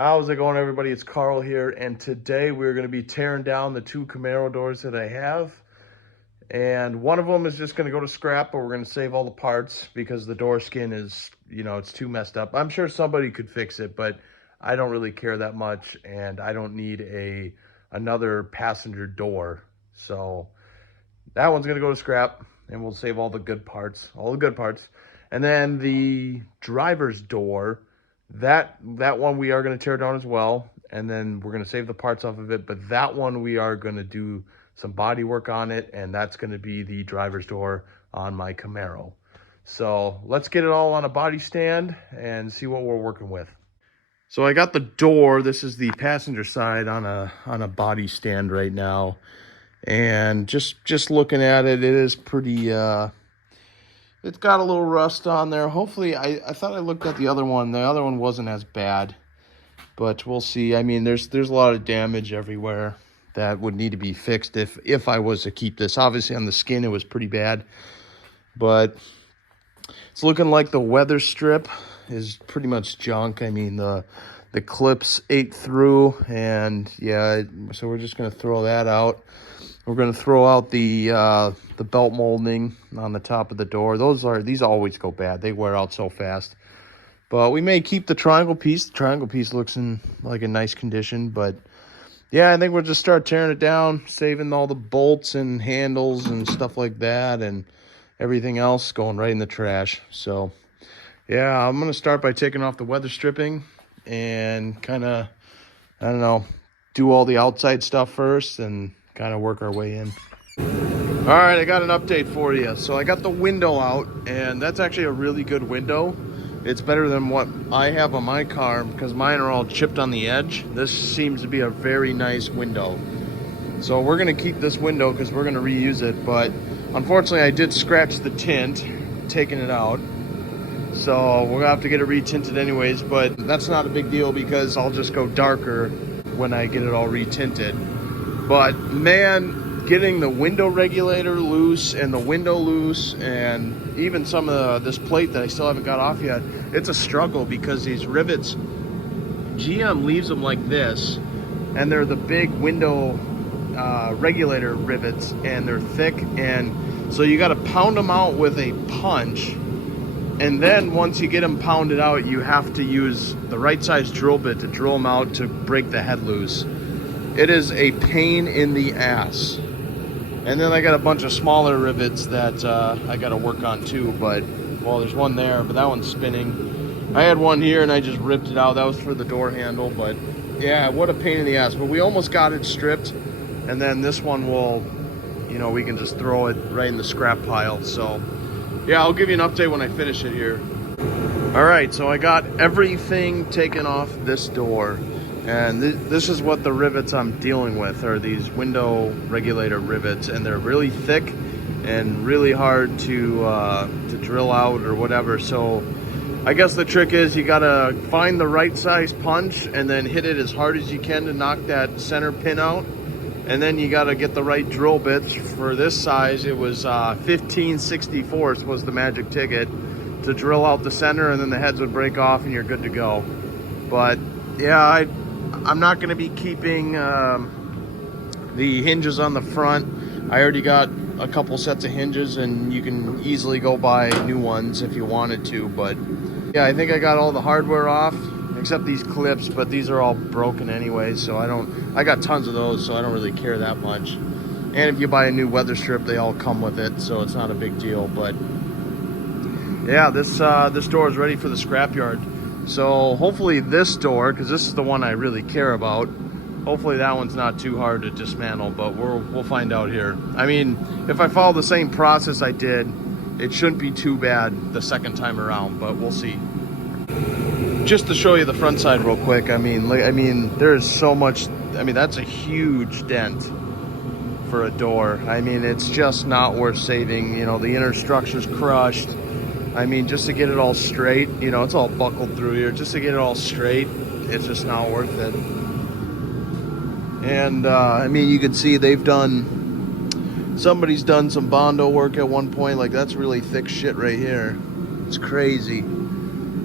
How's it going, everybody? It's Carl here, and today we're going to be tearing down the two Camaro doors that I have. And one of them is just going to go to scrap, but we're going to save all the parts because the door skin is, it's too messed up. I'm sure somebody could fix it, but I don't really care that much, and I don't need another passenger door. So that one's going to go to scrap, and we'll save all the good parts, And then the driver's door, that one we are going to tear down as well, and then we're going to save the parts off of it. But that one we are going to do some body work on it, and that's going to be the driver's door on my Camaro. So let's get it all on a body stand and see what we're working with. So I got the door. This is the passenger side on a body stand right now, and just looking at it, it is pretty. It's got a little rust on there. Hopefully, I thought I looked at the other one. The other one wasn't as bad, but we'll see. I mean, there's a lot of damage everywhere that would need to be fixed if I was to keep this. Obviously, on the skin, it was pretty bad, but it's looking like the weather strip is pretty much junk. I mean, the clips ate through, and yeah, so we're just gonna throw that out. We're going to throw out the belt molding on the top of the door. These always go bad. They wear out so fast. But we may keep the triangle piece. The triangle piece looks in like a nice condition. But yeah, I think we'll just start tearing it down, saving all the bolts and handles and stuff like that, and everything else going right in the trash. So yeah, I'm going to start by taking off the weather stripping and kind of, I don't know, do all the outside stuff first and kind of work our way in. All right, I got an update for you. So I got the window out, and that's actually a really good window. It's better than what I have on my car because mine are all chipped on the edge. This seems to be a very nice window. So we're gonna keep this window because we're gonna reuse it, but unfortunately I did scratch the tint, taking it out. So we're gonna have to get it retinted anyways, but that's not a big deal because I'll just go darker when I get it all retinted. But man, getting the window regulator loose and the window loose and even some of this plate that I still haven't got off yet, it's a struggle because these rivets, GM leaves them like this, and they're the big window regulator rivets, and they're thick, and so you got to pound them out with a punch. And then once you get them pounded out, you have to use the right size drill bit to drill them out to break the head loose. It is a pain in the ass. And then I got a bunch of smaller rivets that I got to work on too, but, well, there's one there, but that one's spinning. I had one here and I just ripped it out. That was for the door handle, but yeah, what a pain in the ass. But we almost got it stripped, and then this one will, we can just throw it right in the scrap pile. So yeah, I'll give you an update when I finish it here. All right, so I got everything taken off this door. And this is what the rivets I'm dealing with, are these window regulator rivets, and they're really thick and really hard to drill out or whatever. So I guess the trick is you gotta find the right size punch and then hit it as hard as you can to knock that center pin out. And then you gotta get the right drill bits. For this size, it was 15/64 was the magic ticket to drill out the center, and then the heads would break off and you're good to go. But yeah, I'm not going to be keeping the hinges on the front. I already got a couple sets of hinges, and you can easily go buy new ones if you wanted to. But yeah, I think I got all the hardware off except these clips, but these are all broken anyway, so I got tons of those, so I don't really care that much. And if you buy a new weather strip, they all come with it, so it's not a big deal. But yeah, this door is ready for the scrapyard. So hopefully this door, because this is the one I really care about, hopefully that one's not too hard to dismantle, but we'll find out here. I mean, if I follow the same process I did, it shouldn't be too bad the second time around, but we'll see. Just to show you the front side real quick, I mean, there's so much, that's a huge dent for a door. I mean, it's just not worth saving. The inner structure's crushed. I mean, just to get it all straight, it's all buckled through here. Just to get it all straight, it's just not worth it. And, I mean, you can see somebody's done some Bondo work at one point. Like, that's really thick shit right here. It's crazy.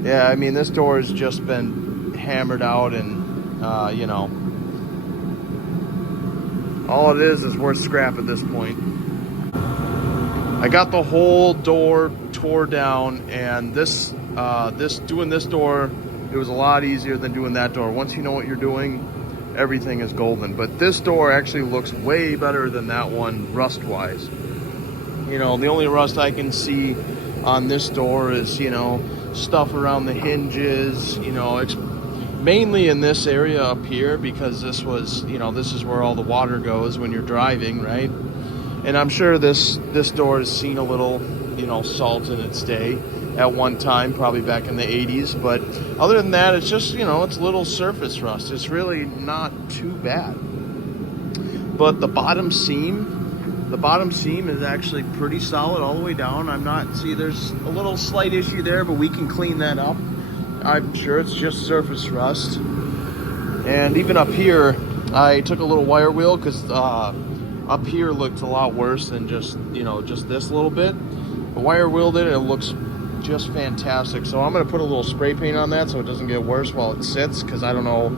Yeah, I mean, this door has just been hammered out, and you know, all it is worth scrap at this point. I got the whole door tore down, and doing this door, it was a lot easier than doing that door. Once you know what you're doing, everything is golden. But this door actually looks way better than that one rust-wise. You know, the only rust I can see on this door is, you know, stuff around the hinges, you know, mainly in this area up here, because this was, you know, this is where all the water goes when you're driving, right? And I'm sure this door has seen a little, you know, salt in its day at one time, probably back in the 80s. But other than that, it's just, you know, it's little surface rust. It's really not too bad. But the bottom seam is actually pretty solid all the way down. See, there's a little slight issue there, but we can clean that up. I'm sure it's just surface rust. And even up here, I took a little wire wheel, because up here looked a lot worse than just, you know, just this little bit. The wire wheeled it, and it looks just fantastic. So I'm going to put a little spray paint on that so it doesn't get worse while it sits, because I don't know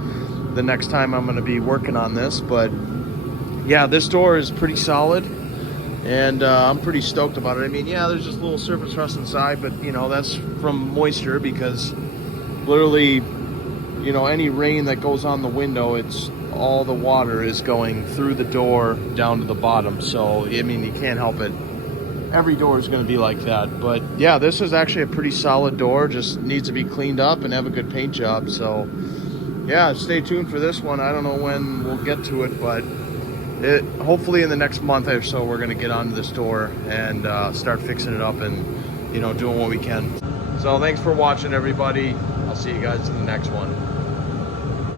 the next time I'm going to be working on this. But yeah, this door is pretty solid, and I'm pretty stoked about it. I mean, yeah, there's just a little surface rust inside, but you know, that's from moisture, because literally, you know, any rain that goes on the window, all the water is going through the door down to the bottom. So I mean, you can't help it. Every door is going to be like that. But yeah, this is actually a pretty solid door. Just needs to be cleaned up and have a good paint job. So yeah, stay tuned for this one. I don't know when we'll get to it, but hopefully in the next month or so, we're going to get onto this door and start fixing it up and, you know, doing what we can. So thanks for watching, everybody. I'll see you guys in the next one.